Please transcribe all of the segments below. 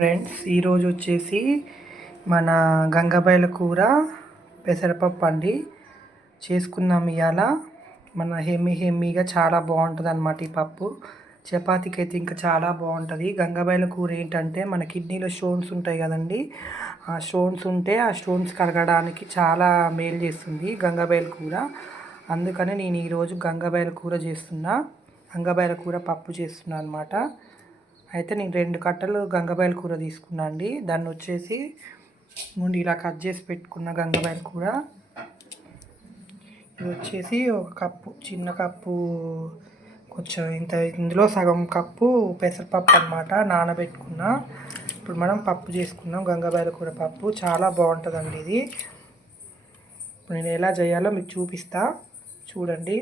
Friends ఈరోజు వచ్చేసి మన గంగబాయల కూర పెసరపప్పు అండి. చేసుకున్నాం ఇవాళ మన హెమ్మి హెమ్మిగా చాలా బాగుంటుంది అనమాట ఈ పప్పు. చపాతీకి అయితే ఇంకా చాలా బాగుంటుంది. గంగబాయల కూర ఏంటంటే మన కిడ్నీలో స్టోన్స్ ఉంటాయి కదండి ఆ స్టోన్స్ ఉంటే ఆ స్టోన్స్ కరగడానికి చాలా మేలు చేస్తుంది గంగబాయల కూర. అందుకనే నేను ఈరోజు గంగబాయల కూర చేస్తున్నా. గంగబాయల కూర పప్పు చేస్తున్నా అనమాట అయితే నేను రెండు కట్టలు గంగబాయల కూర తీసుకున్నా అండి. దాన్ని వచ్చేసి ముందు ఇలా కట్ చేసి పెట్టుకున్న గంగబాయల కూర. ఇది వచ్చేసి ఒక కప్పు చిన్న కప్పు కొంచెం ఇంత ఇందులో సగం కప్పు పెసరపప్పు అనమాట నానబెట్టుకున్న. ఇప్పుడు మనం పప్పు చేసుకున్నాం గంగబాయల కూర పప్పు. చాలా బాగుంటుందండి ఇది. ఇప్పుడు నేను ఎలా చేయాలో మీకు చూపిస్తా. చూడండి.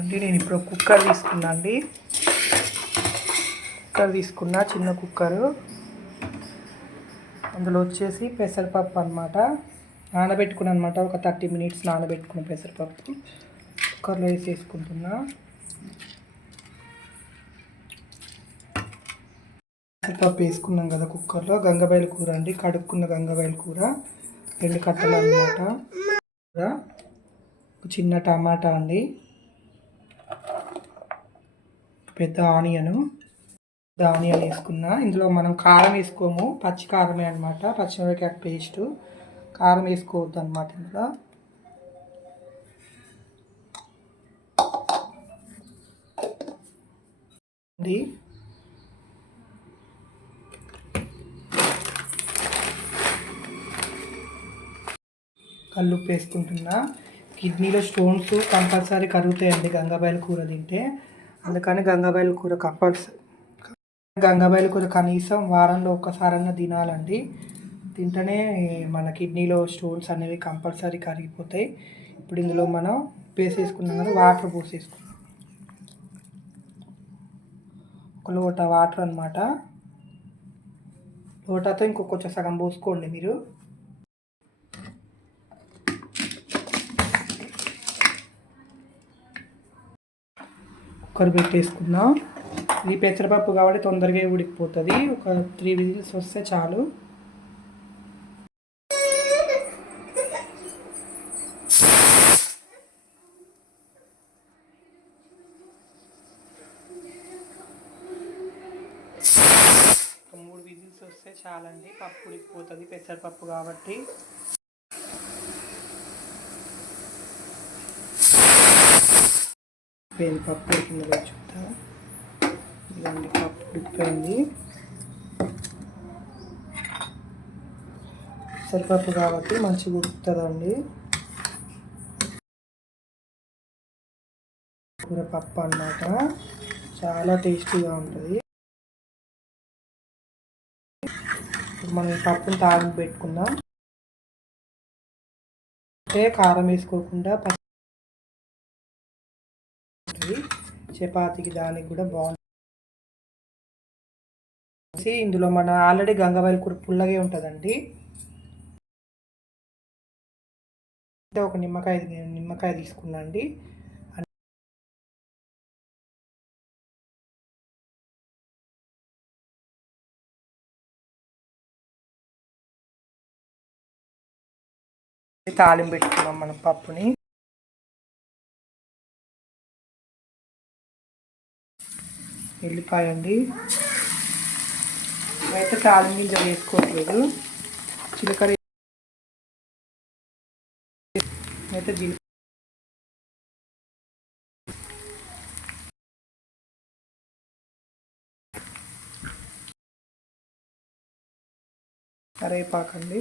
అండి నేను ఇప్పుడు కుక్కర్ తీసుకున్నా అండి కుక్కర్ తీసుకున్నా చిన్న కుక్కరు. అందులో వచ్చేసి పెసరపప్పు అనమాట నానబెట్టుకున్నా అనమాట ఒక థర్టీ మినిట్స్ నానబెట్టుకున్న పెసరపప్పు. కుక్కర్లో వేసేసుకుంటున్నా. పెసరపప్పు వేసుకున్నాం కదా కుక్కర్లో. గంగబాయల కూర అండి. కడుక్కున్న గంగబాయల కూర. రెండు కట్టలు అనమాట చిన్న టమాటా అండి. పెద్ద ఆనియను పెద్ద ఆనియన్ వేసుకున్నా. ఇందులో మనం కారం వేసుకోము. పచ్చి కారమే అనమాట పచ్చిమిరపకాయ పేస్ట్. కారం వేసుకోవద్దు అనమాట ఇందులో. ఇది కల్లుప్పు వేసుకుంటున్నా కిడ్నీలో స్టోన్స్ కంపల్సరీ కరుగుతాయండి గంగాబాయిల కూర తింటే. అందుకని గంగాబాయిల కూర కంపల్సరీ గంగాబాయిల కూర కనీసం వారంలో ఒక్కసారన్నా తినాలండి. తింటేనే మన కిడ్నీలో స్టోన్స్ అనేవి కంపల్సరీ కరిగిపోతాయి. ఇప్పుడు ఇందులో మనం వేసేసుకున్నాం కదా వాటర్ పోసేసుకున్నాం. ఒక లోట వాటర్ అనమాట లోటాతో ఇంకొక కొంచెం సగం పోసుకోండి మీరు. కుక్కర్ పెట్టేసుకుందాం. ఇది పెసరపప్పు కాబట్టి తొందరగా ఉడికిపోతుంది. ఒక త్రీ విజిల్స్ వస్తే చాలు. మూడు విజిల్స్ వస్తే చాలండి. పప్పు ఉడికిపోతుంది పెసరపప్పు కాబట్టి. ఉడికిపోయింది పప్పు ఉడికిందో చూద్దాం? ఇదండి పప్పు ఉడికిపోయింది. సరిపప్పు కాబట్టి మంచిగా ఉడుకుతుందండి. కూర పప్పు అన్నమాట. చాలా టేస్టీగా ఉంటుంది. మనం పప్పుని తాగి పెట్టుకుందాం. అంటే కారం వేసుకోకుండా ఉంటుంది చపాతీకి దానికి కూడా బాగుంటుంది ఇందులో మన ఆల్రెడీ గంగవాయిల కూర పుల్లగే ఉంటుందండి. అంటే ఒక నిమ్మకాయ నిమ్మకాయ తీసుకున్నా అండి తాలింపు పెట్టుకున్నాం మనం పప్పుని. ఎల్లిపాయ అండి అయితే తాళం గింజ వేసుకోవట్లేదు చిలకర అయితే జీల కరేపాకండి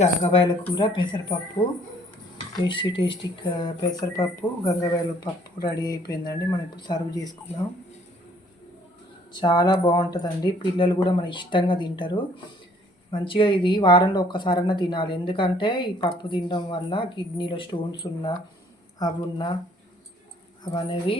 గంగబాయల కూర పెసరపప్పు టేస్టీ టేస్టీ పెసరపప్పు గంగబాయల పప్పు రెడీ అయిపోయిందండి. మనం ఇప్పుడు సర్వ్ చేసుకుందాం. చాలా బాగుంటుందండి. పిల్లలు కూడా మన ఇష్టంగా తింటారు. మంచిగా ఇది వారంలో ఒక్కసారన్నా తినాలి. ఎందుకంటే ఈ పప్పు తినడం వల్ల కిడ్నీలో స్టోన్స్ ఉన్నా అవి ఉన్నా అవనేవి